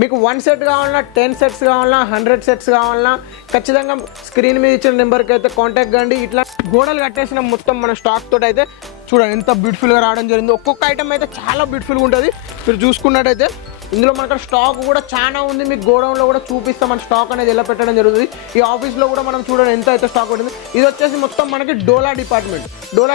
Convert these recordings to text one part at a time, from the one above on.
మీకు 1 సెట్ కావాలన్నా 10 సెట్స్ కావాలన్నా 100 సెట్స్ కావాలన్నా ఖచ్చితంగా స్క్రీన్ మీద ఇచ్చిన నెంబర్కి అయితే కాంటాక్ట్ కండి. ఇట్లా గోడలు కట్టేసిన మొత్తం మన స్టాక్ తోటి అయితే చూడండి ఎంత బ్యూటిఫుల్గా రావడం జరిగింది. ఒక్కొక్క ఐటమ్ అయితే చాలా బ్యూటిఫుల్గా ఉంటుంది. మీరు చూసుకున్నట్టయితే ఇందులో మనకు స్టాక్ కూడా చాలా ఉంది. మీకు గోడౌన్లో కూడా చూపిస్తాం మన స్టాక్ అనేది ఎలా పెట్టడం జరుగుతుంది. ఈ ఆఫీస్లో కూడా మనం చూడండి ఎంత అయితే స్టాక్ ఉంటుంది. ఇది వచ్చేసి మొత్తం మనకి డోలా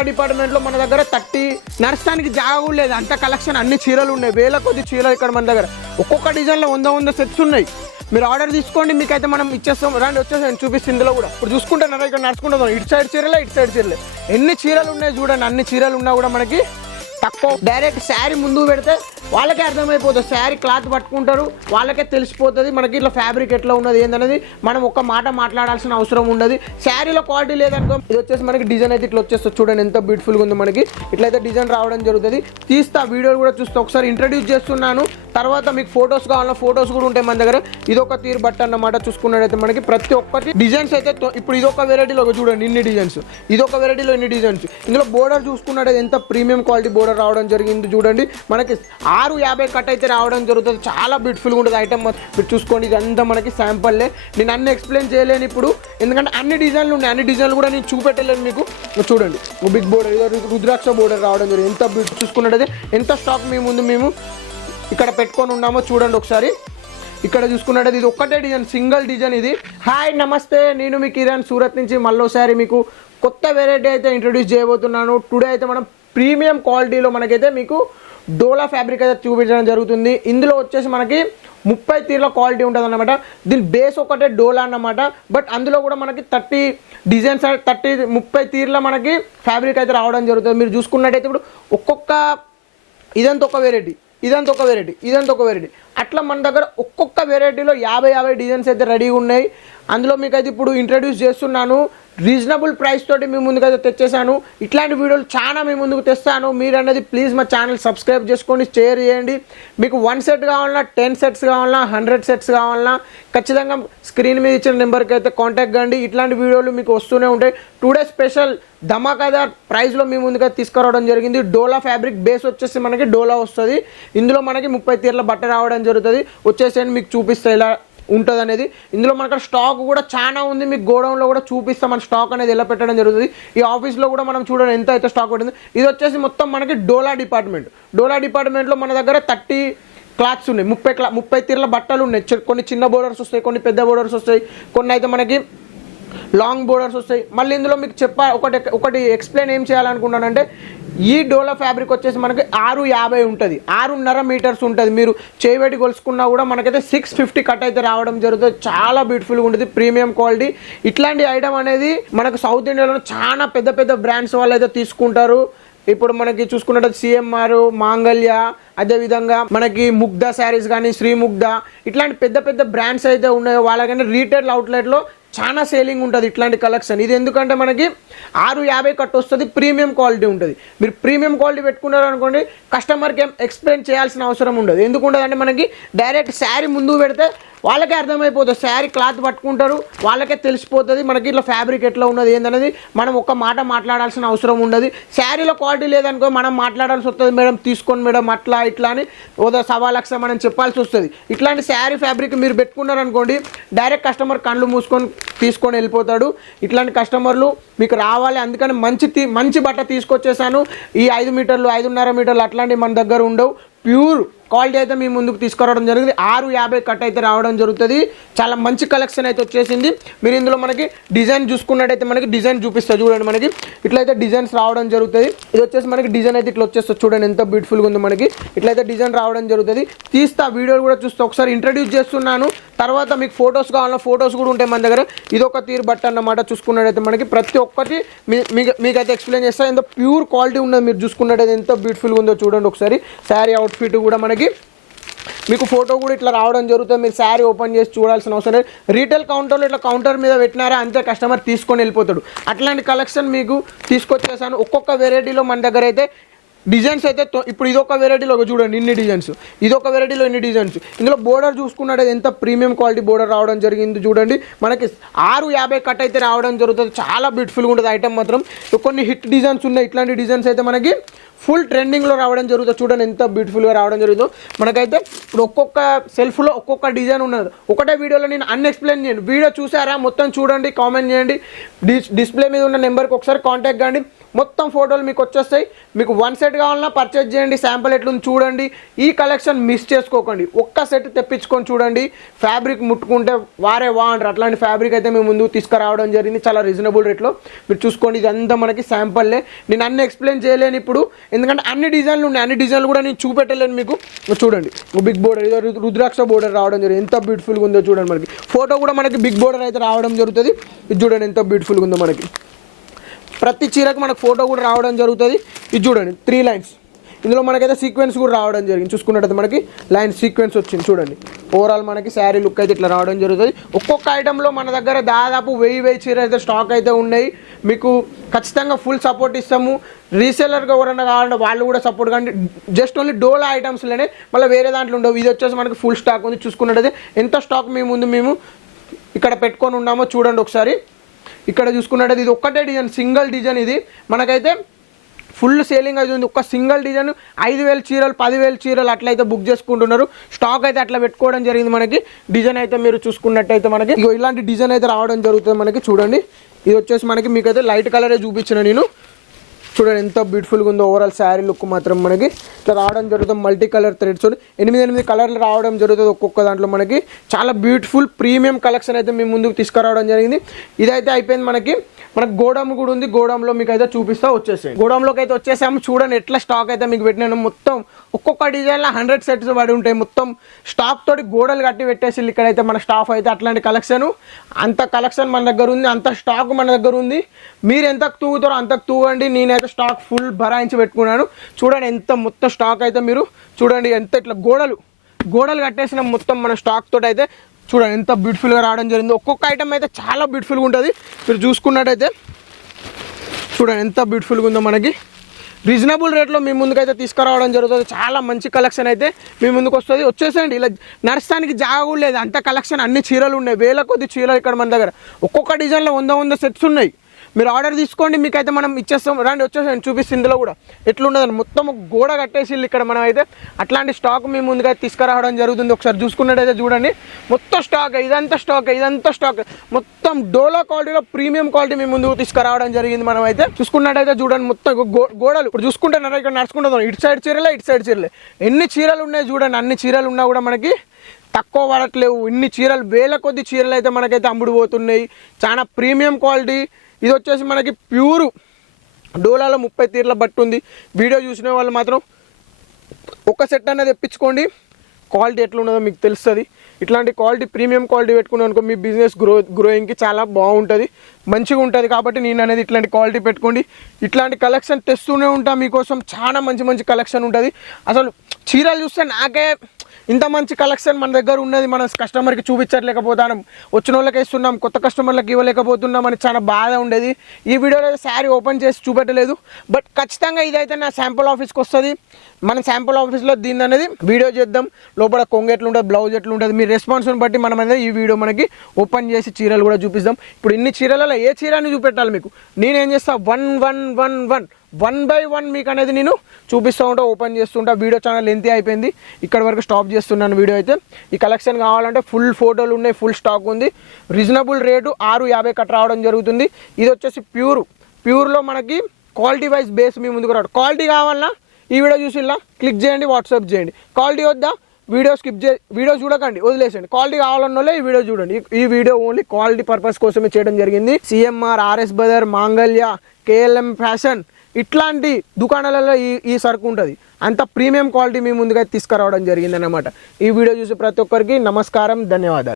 డిపార్ట్మెంట్లో మన దగ్గర 30 నర్సడానికి జాగా కూడా లేదు. అంత కలెక్షన్ అన్ని చీరలు ఉన్నాయి, వేల కొద్ది చీరలు ఇక్కడ మన దగ్గర. ఒక్కొక్క డిజైన్లో 100 సెట్స్ ఉన్నాయి. మీరు ఆర్డర్ తీసుకోండి, మీకైతే మనం ఇచ్చేస్తాం. రండి వచ్చేసి చూపిస్తుంది. ఇందులో కూడా ఇప్పుడు చూసుకుంటున్నారా ఇక్కడ నడుచుకుంటాం, ఇటు సైడ్ చీరలే ఎన్ని చీరలు ఉన్నాయి చూడండి. అన్ని చీరలు ఉన్నా కూడా మనకి తక్కువ. డైరెక్ట్ శారీ ముందు పెడితే వాళ్ళకే అర్థమైపోతుంది. శారీ క్లాత్ పట్టుకుంటారు, వాళ్ళకే తెలిసిపోతుంది మనకి ఇట్లా ఫ్యాబ్రిక్ ఎట్లా ఉన్నది ఏందనేది. మనం ఒక్క మాట మాట్లాడాల్సిన అవసరం ఉండదు. శారీలో క్వాలిటీ లేదనుకో, ఇది వచ్చేసి మనకి డిజైన్ అయితే ఇట్లా వచ్చేస్తుంది. చూడండి ఎంత బ్యూటిఫుల్గా ఉంది. మనకి ఇట్లయితే డిజైన్ రావడం జరుగుతుంది. తీస్తా వీడియోలు కూడా చూస్తా. ఒకసారి ఇంట్రడ్యూస్ చేస్తున్నాను, తర్వాత మీకు ఫొటోస్ కావాలన్నా ఫొటోస్ కూడా ఉంటాయి మన దగ్గర. ఇదొక తీరు బట్ట అన్నమాట. చూసుకున్నట్టయితే మనకి ప్రతి ఒక్కటి డిజైన్స్ అయితే ఇప్పుడు ఇదొక వెరైటీలో చూడండి ఇన్ని డిజైన్స్, ఇదొక వెరైటీలో ఇన్ని డిజైన్స్. ఇందులో బోర్డర్ చూసుకున్నట్టయితే ఎంత ప్రీమియం క్వాలిటీ బోర్డర్ రావడం జరిగింది. చూడండి మనకి 650 కట్ అయితే రావడం జరుగుతుంది. చాలా బ్యూటిఫుల్గా ఉంటుంది ఐటమ్. మీరు చూసుకోండి, ఇదంతా మనకి శాంపుల్లే. నేను అన్ని ఎక్స్ప్లెయిన్ చేయలేను ఇప్పుడు, ఎందుకంటే అన్ని డిజైన్లు ఉన్నాయి. అన్ని డిజైన్లు కూడా నేను చూపెట్టలేను మీకు. చూడండి బిగ్ బోర్డర్, ఇదో రుద్రాక్ష బోర్డర్ రావడం జరిగింది. ఎంత చూసుకున్నట్టయితే ఎంత స్టాక్ మేము ఇక్కడ పెట్టుకొని ఉన్నామో చూడండి ఒకసారి. ఇక్కడ చూసుకున్నట్టయితే ఇది ఒక్కటే డిజైన్, సింగిల్ డిజైన్ ఇది. హాయ్ నమస్తే, నేను మీ కిరణ్ సూరత్ నుంచి మళ్ళీసారి మీకు కొత్త వెరైటీ అయితే ఇంట్రొడ్యూస్ చేయబోతున్నాను. టుడే అయితే మనం ప్రీమియం క్వాలిటీలో మనకైతే మీకు డోలా ఫ్యాబ్రిక్ అయితే చూపించడం జరుగుతుంది. ఇందులో వచ్చేసి మనకి 30 తీర్ల క్వాలిటీ ఉంటుంది అన్నమాట. దీని బేస్ ఒకటే డోలా అన్నమాట. బట్ అందులో కూడా మనకి 30 డిజైన్స్ 30 తీర్ల మనకి ఫ్యాబ్రిక్ అయితే రావడం జరుగుతుంది. మీరు చూసుకున్నట్టయితే ఇప్పుడు ఒక్కొక్క ఇదంతా ఒక వెరైటీ, ఇదంతా ఒక వెరైటీ అట్లా మన దగ్గర ఒక్కొక్క వెరైటీలో 50 డిజైన్స్ అయితే రెడీగా ఉన్నాయి. అందులో మీకు అయితే ఇప్పుడు ఇంట్రడ్యూస్ చేస్తున్నాను. రీజనబుల్ ప్రైస్ తోటి మీ ముందుకైతే తెచ్చేసాను. ఇట్లాంటి వీడియోలు చాలా మీ ముందుకు తెస్తాను. మీరు అనేది ప్లీజ్ మా ఛానల్ సబ్స్క్రైబ్ చేసుకోండి, షేర్ చేయండి. మీకు 1 సెట్ కావాలన్నా 10 సెట్స్ కావాలన్నా 100 సెట్స్ కావాలన్నా ఖచ్చితంగా స్క్రీన్ మీద ఇచ్చిన నెంబర్కి అయితే కాంటాక్ట్ కండి. ఇట్లాంటి వీడియోలు మీకు వస్తూనే ఉంటాయి. టుడే స్పెషల్ ధమాకాదార్ ప్రైస్లో మీ ముందుగా తీసుకురావడం జరిగింది. డోలా ఫ్యాబ్రిక్ బేస్ వచ్చేసి మనకి డోలా వస్తుంది. ఇందులో మనకి 30 తీర్ల బట్ట రావడం జరుగుతుంది. వచ్చేసేయండి మీకు చూపిస్తాయి ఇలా ఉంటుంది అనేది. ఇందులో మనకు స్టాక్ కూడా చాలా ఉంది. మీకు గోడౌన్లో కూడా చూపిస్తాం మన స్టాక్ అనేది ఎలా పెట్టడం జరుగుతుంది. ఈ ఆఫీస్లో కూడా మనం చూడండి ఎంత అయితే స్టాక్ ఉంటుంది. ఇది వచ్చేసి మొత్తం మనకి డోలా డిపార్ట్మెంట్లో మన దగ్గర 30 క్లాత్స్ ఉన్నాయి. 30 తీర్ల బట్టలు ఉన్నాయి. కొన్ని చిన్న బోర్డర్స్ వస్తాయి, కొన్ని పెద్ద బోర్డర్స్ వస్తాయి, కొన్ని అయితే మనకి లాంగ్ బోర్డర్స్ వస్తాయి. మళ్ళీ ఇందులో మీకు ఒకటి ఎక్స్ప్లెయిన్ ఏం చేయాలనుకుంటానంటే, ఈ డోలా ఫ్యాబ్రిక్ వచ్చేసి మనకి 650 ఉంటుంది, 6.5 మీటర్స్ ఉంటుంది. మీరు చేయబెట్టి కొలుసుకున్నా కూడా మనకైతే 650 కట్ అయితే రావడం జరుగుతుంది. చాలా బ్యూటిఫుల్గా ఉంటుంది, ప్రీమియం క్వాలిటీ. ఇట్లాంటి ఐటమ్ అనేది మనకు సౌత్ ఇండియాలో చాలా పెద్ద బ్రాండ్స్ వాళ్ళు అయితే తీసుకుంటారు. ఇప్పుడు మనకి చూసుకున్నట్టు సిఎంఆర్, మాంగళ్య, అదేవిధంగా మనకి ముగ్ధ శారీస్ కానీ, శ్రీముగ్ధ, ఇట్లాంటి పెద్ద బ్రాండ్స్ అయితే ఉన్నాయో వాళ్ళకైనా రీటైల్ అవుట్లెట్లో చాలా సేలింగ్ ఉంటుంది ఇట్లాంటి కలెక్షన్. ఇది ఎందుకంటే మనకి 650 కట్ వస్తుంది, ప్రీమియం క్వాలిటీ ఉంటుంది. మీరు ప్రీమియం క్వాలిటీ పెట్టుకున్నారు అనుకోండి, కస్టమర్కి ఏం ఎక్స్ప్లెయిన్ చేయాల్సిన అవసరం ఉండదు. ఎందుకు ఉండదు అంటే మనకి డైరెక్ట్ శారీ ముందు పెడితే వాళ్ళకే అర్థమైపోతుంది. శారీ క్లాత్ పట్టుకుంటారు, వాళ్ళకే తెలిసిపోతుంది మనకి ఇట్లా ఫ్యాబ్రిక్ ఎట్లా ఉన్నది ఏందనేది. మనం ఒక్క మాట మాట్లాడాల్సిన అవసరం ఉండదు. శారీలో క్వాలిటీ లేదనుకో మనం మాట్లాడాల్సి వస్తుంది, మేడం తీసుకోండి మేడం అట్లా ఇట్లా అని 1.25 లక్షలు మనం చెప్పాల్సి వస్తుంది. ఇట్లాంటి శారీ ఫ్యాబ్రిక్ మీరు పెట్టుకున్నారనుకోండి, డైరెక్ట్ కస్టమర్ కళ్ళు మూసుకొని తీసుకొని వెళ్ళిపోతాడు. ఇట్లాంటి కస్టమర్లు మీకు రావాలి. అందుకని మంచి బట్ట తీసుకొచ్చేసాను. ఈ 5 మీటర్లు 5.5 మీటర్లు అట్లాంటివి మన దగ్గర ఉండవు. ప్యూర్ క్వాలిటీ అయితే మీ ముందుకు తీసుకురావడం జరిగింది. 650 కట్ అయితే రావడం జరుగుతుంది. చాలా మంచి కలెక్షన్ అయితే వచ్చేసింది. మీరు ఇందులో మనకి డిజైన్ చూసుకున్నట్టయితే మనకి డిజైన్ చూపిస్తుంది చూడండి. మనకి ఇట్లయితే డిజైన్స్ రావడం జరుగుతుంది. ఇది వచ్చేసి మనకి డిజైన్ అయితే ఇట్లా వచ్చేస్తుంది చూడండి ఎంత బ్యూటిఫుల్గా ఉంది. మనకి ఇట్లయితే డిజైన్ రావడం జరుగుతుంది. తీస్తా వీడియోలు కూడా చూస్తే ఒకసారి ఇంట్రడ్యూస్ చేస్తున్నాను. తర్వాత మీకు ఫొటోస్ కావాలన్నా ఫొటోస్ కూడా ఉంటాయి మన దగ్గర. ఇదొక తీరు బట్ట అన్నమాట. చూసుకున్నట్టయితే మనకి ప్రతి ఒక్కటి మీకైతే ఎక్స్ప్లెయిన్ చేస్తా. ఎంత ప్యూర్ క్వాలిటీ ఉన్నది మీరు చూసుకున్నట్టయితే ఎంత బ్యూటిఫుల్గా ఉందో చూడండి ఒకసారి. శారీ అవుట్ఫిట్ కూడా మనకి మీకు ఫోటో కూడా ఇట్లా రావడం జరుగుతుంది. మీరు శారీ ఓపెన్ చేసి చూడాల్సిన అవసరం లేదు. రీటైల్ కౌంటర్లో ఇట్లా కౌంటర్ మీద పెట్టినారా అంతే, కస్టమర్ తీసుకొని వెళ్ళిపోతాడు. అట్లాంటి కలెక్షన్ మీకు తీసుకొచ్చేసాను. ఒక్కొక్క వెరైటీలో మన దగ్గర అయితే డిజైన్స్ అయితే ఇప్పుడు ఇదొక వెరైటీలో చూడండి ఇన్ని డిజైన్స్, ఇదొక వెరైటీలో ఇన్ని డిజైన్స్. ఇందులో బోర్డర్ చూసుకున్నట్టు ఎంత ప్రీమియం క్వాలిటీ బోర్డర్ రావడం జరిగింది చూడండి. మనకి 650 కట్ అయితే రావడం జరుగుతుంది. చాలా బ్యూటిఫుల్గా ఉంటుంది ఐటమ్ మాత్రం. కొన్ని హిట్ డిజైన్స్ ఉన్నాయి. ఇట్లాంటి డిజైన్స్ అయితే మనకి ఫుల్ ట్రెండింగ్లో రావడం జరుగుతుంది. చూడండి ఎంత బ్యూటిఫుల్గా రావడం జరుగుతుందో. మనకైతే ఇప్పుడు ఒక్కొక్క సెల్ఫ్లో ఒక్కొక్క డిజైన్ ఉన్నది. ఒకటే వీడియోలో నేను అన్ని ఎక్స్ప్లెయిన్ చేయండి. వీడియో చూసారా మొత్తం చూడండి, కామెంట్ చేయండి, డిస్ప్లే మీద ఉన్న నెంబర్కి ఒకసారి కాంటాక్ట్ కండి, మొత్తం ఫోటోలు మీకు వచ్చేస్తాయి. మీకు 1 సెట్ కావాలన్నా పర్చేజ్ చేయండి, శాంపుల్ ఎట్లుంది చూడండి. ఈ కలెక్షన్ మిస్ చేసుకోకండి, ఒక్క సెట్ తెప్పించుకొని చూడండి. ఫ్యాబ్రిక్ ముట్టుకుంటే వారే అంటారు, అట్లాంటి ఫ్యాబ్రిక్ అయితే మేము ముందుకు తీసుకురావడం జరిగింది చాలా రీజనబుల్ రేట్లో. మీరు చూసుకోండి, ఇదంతా మనకి శాంపుల్లే. నేను అన్ని ఎక్స్ప్లెయిన్ చేయలేను ఇప్పుడు, ఎందుకంటే అన్ని డిజైన్లు ఉన్నాయి. అన్ని డిజైన్లు కూడా నేను చూపెట్టలేను మీకు. చూడండి బిగ్ బోర్డర్, ఇదో రుద్రాక్ష బోర్డర్ రావడం జరిగింది, ఎంత బ్యూటిఫుల్గా ఉందో చూడండి. మనకి ఫోటో కూడా మనకి బిగ్ బోర్డర్ అయితే రావడం జరుగుతుంది. ఇది చూడండి ఎంత బ్యూటిఫుల్గా ఉందో. మనకి ప్రతి చీరకు మనకు ఫోటో కూడా రావడం జరుగుతుంది. ఇది చూడండి 3 లైన్స్, ఇందులో మనకైతే సీక్వెన్స్ కూడా రావడం జరిగింది. చూసుకున్నట్టయితే మనకి లైన్ సీక్వెన్స్ వచ్చింది చూడండి. ఓవరాల్ మనకి శారీ లుక్ అయితే ఇట్లా రావడం జరుగుతుంది. ఒక్కొక్క ఐటెంలో మన దగ్గర దాదాపు 1000 చీరలు అయితే స్టాక్ అయితే ఉన్నాయి. మీకు ఖచ్చితంగా ఫుల్ సపోర్ట్ ఇస్తాము. రీసెలర్గా ఎవరైనా కావాలంటే వాళ్ళు కూడా సపోర్ట్, కానీ జస్ట్ ఓన్లీ డోలా ఐటమ్స్లోనే, మళ్ళీ వేరే దాంట్లో ఉండవు. ఇది వచ్చేసి మనకి ఫుల్ స్టాక్ ఉంది. చూసుకున్నట్టయితే ఎంత స్టాక్ మేము ఇక్కడ పెట్టుకొని ఉన్నామో చూడండి ఒకసారి. ఇక్కడ చూసుకున్నట్టయితే ఇది ఒక్కటే డిజైన్, సింగిల్ డిజైన్. ఇది మనకైతే ఫుల్ సేలింగ్ అవుతుంది. ఒక సింగిల్ డిజైన్ 5000 చీరలు 10,000 చీరలు అట్లయితే బుక్ చేసుకుంటున్నారు. స్టాక్ అయితే అట్లా పెట్టుకోవడం జరిగింది. మనకి డిజైన్ అయితే మీరు చూసుకున్నట్టయితే మనకి ఇలాంటి డిజైన్ అయితే రావడం జరుగుతుంది. మనకి చూడండి, ఇది వచ్చేసి మనకి మీకైతే లైట్ కలరే చూపించిన నేను. చూడండి ఎంత బ్యూటిఫుల్గా ఉందో. ఓవరాల్ శారీ లుక్ మాత్రం మనకి ఇట్లా రావడం జరుగుతుంది. మల్టీ కలర్ థ్రెడ్స్ 8 కలర్లు రావడం జరుగుతుంది ఒక్కొక్క దాంట్లో. మనకి చాలా బ్యూటిఫుల్ ప్రీమియం కలెక్షన్ అయితే మేము ముందుకు తీసుకురావడం జరిగింది. ఇదైతే అయిపోయింది. మనకి గోడౌన్ కూడా ఉంది. గోడౌన్లో మీకు అయితే చూపిస్తా వచ్చేసాయి. గోడౌన్లోకి అయితే వచ్చేసాము. చూడండి ఎట్లా స్టాక్ అయితే మీకు పెట్టినాను. మొత్తం ఒక్కొక్క డిజైన్లో 100 సెట్స్ పడి ఉంటాయి. మొత్తం స్టాక్ తోటి గోడలు కట్టి పెట్టేసి ఇక్కడైతే మన స్టాఫ్ అయితే అట్లాంటి కలెక్షన్, అంత కలెక్షన్ మన దగ్గర ఉంది, అంత స్టాక్ మన దగ్గర ఉంది. మీరు ఎంతకు తూగుతారో అంతకు తూగండి. నేనైతే స్టాక్ ఫుల్ భరాయించి పెట్టుకున్నాను. చూడండి ఎంత మొత్తం స్టాక్ అయితే మీరు చూడండి, ఎంత ఇట్లా గోడలు కట్టేసిన మొత్తం మన స్టాక్ తోటి అయితే చూడండి ఎంత బ్యూటిఫుల్గా రావడం జరిగింది. ఒక్కొక్క ఐటమ్ అయితే చాలా బ్యూటిఫుల్గా ఉంటుంది. మీరు చూసుకున్నట్టయితే చూడండి ఎంత బ్యూటిఫుల్గా ఉందో. మనకి రీజనబుల్ రేట్లో మీ ముందుకైతే తీసుకురావడం జరుగుతుంది. చాలా మంచి కలెక్షన్ అయితే మీ ముందుకు వస్తుంది. వచ్చేసండి, ఇలా నడుస్తానికి జాగా కూడా లేదు, అంత కలెక్షన్. అన్ని చీరలు ఉన్నాయి, వేల కొద్ది చీరలు ఇక్కడ మన దగ్గర. ఒక్కొక్క డిజైన్లో 100 సెట్స్ ఉన్నాయి. మీరు ఆర్డర్ తీసుకోండి, మీకైతే మనం ఇచ్చేస్తాం. రండి వచ్చేసాను చూపిస్తే ఇందులో కూడా ఎట్లున్నదని. మొత్తం గోడ కట్టేసి ఇక్కడ మనం అయితే అట్లాంటి స్టాక్ మీ ముందుగా తీసుకురావడం జరుగుతుంది. ఒకసారి చూసుకున్నట్టయితే చూడండి మొత్తం స్టాక్, ఇదంతా స్టాక్ మొత్తం డోలా క్వాలిటీలో ప్రీమియం క్వాలిటీ మీ ముందుకు తీసుకురావడం జరిగింది. మనం అయితే చూసుకున్నట్టయితే చూడండి మొత్తం గోడలు ఇప్పుడు చూసుకుంటున్నారా, ఇక్కడ నడుచుకుంటున్నాం. ఇటు సైడ్ చీరలే ఎన్ని చీరలు ఉన్నాయి చూడండి. అన్ని చీరలు ఉన్నా కూడా మనకి తక్కువ పడట్లేవు. ఇన్ని చీరలు, వేల కొద్ది చీరలు అయితే మనకైతే అమ్ముడు పోతున్నాయి. చాలా ప్రీమియం క్వాలిటీ. ఇది వచ్చేసి మనకి ప్యూర్ డోలాలో 30 తీర్ల బట్టు ఉంది. వీడియో చూసిన వాళ్ళు మాత్రం ఒక సెట్ అనేది తెప్పించుకోండి. క్వాలిటీ ఎట్లా ఉన్నదో మీకు తెలుస్తుంది. ఇట్లాంటి క్వాలిటీ ప్రీమియం క్వాలిటీ పెట్టుకున్నాను అనుకో, మీ బిజినెస్ గ్రోయింగ్కి చాలా బాగుంటుంది, మంచిగా ఉంటుంది. కాబట్టి నేను అనేది ఇట్లాంటి క్వాలిటీ పెట్టుకోండి. ఇట్లాంటి కలెక్షన్ తెస్తూనే ఉంటా మీకోసం. చాలా మంచి కలెక్షన్ ఉంటుంది. అసలు చీరలు చూస్తే నాకే ఇంత మంచి కలెక్షన్ మన దగ్గర ఉన్నది, మన కస్టమర్కి చూపించలేకపోతాం, వచ్చిన వాళ్ళకి ఇస్తున్నాం, కొత్త కస్టమర్లకు ఇవ్వలేకపోతున్నాం అని చాలా బాధ ఉండేది. ఈ వీడియోలో శారీ ఓపెన్ చేసి చూపెట్టలేదు, బట్ ఖచ్చితంగా ఇదైతే నా శాంపుల్ ఆఫీస్కి వస్తుంది. మన శాంపుల్ ఆఫీస్లో దీన్ని అనేది వీడియో చేద్దాం. లోపల కొంగు ఎట్లుంటుంది, బ్లౌజ్ ఎట్లుంటుంది, మీ రెస్పాన్స్ని బట్టి మనం అనేది ఈ వీడియో మనకి ఓపెన్ చేసి చీరలు కూడా చూపిస్తాం. ఇప్పుడు ఇన్ని చీరలలో ఏ చీరని చూపెట్టాలి మీకు, నేనేం చేస్తా 1 by 1 మీకు అనేది నేను చూపిస్తూ ఉంటా, ఓపెన్ చేస్తుంటా. వీడియో ఛానల్ లెంతీ అయిపోయింది, ఇక్కడ వరకు స్టాప్ చేస్తున్నాను వీడియో అయితే. ఈ కలెక్షన్ కావాలంటే ఫుల్ ఫోటోలు ఉన్నాయి, ఫుల్ స్టాక్ ఉంది. రీజనబుల్ రేటు 650 కట్ రావడం జరుగుతుంది. ఇది వచ్చేసి ప్యూర్లో మనకి క్వాలిటీ వైజ్ బేస్ మీ ముందుకు రావడం. క్వాలిటీ కావాలన్నా ఈ వీడియో చూసి ఇలా క్లిక్ చేయండి, వాట్సాప్ చేయండి. క్వాలిటీ వద్దా వీడియో వీడియో చూడకండి, వదిలేసండి. క్వాలిటీ కావాలన్నోళ్ళే ఈ వీడియో చూడండి. ఈ వీడియో ఓన్లీ క్వాలిటీ పర్పస్ కోసమే చేయడం జరిగింది. సిఎంఆర్, ఆర్ఎస్ బ్రదర్, మాంగళ్య, కేఎల్ఎం ఫ్యాషన్ ఇట్లాంటి దుకాణాలలో ఈ సరుకు ఉంటుంది. అంత ప్రీమియం క్వాలిటీ మీ ముందుగా తీసుకురావడం జరిగింది అన్నమాట. ఈ వీడియో చూసి ప్రతి ఒక్కరికి నమస్కారం, ధన్యవాదాలు.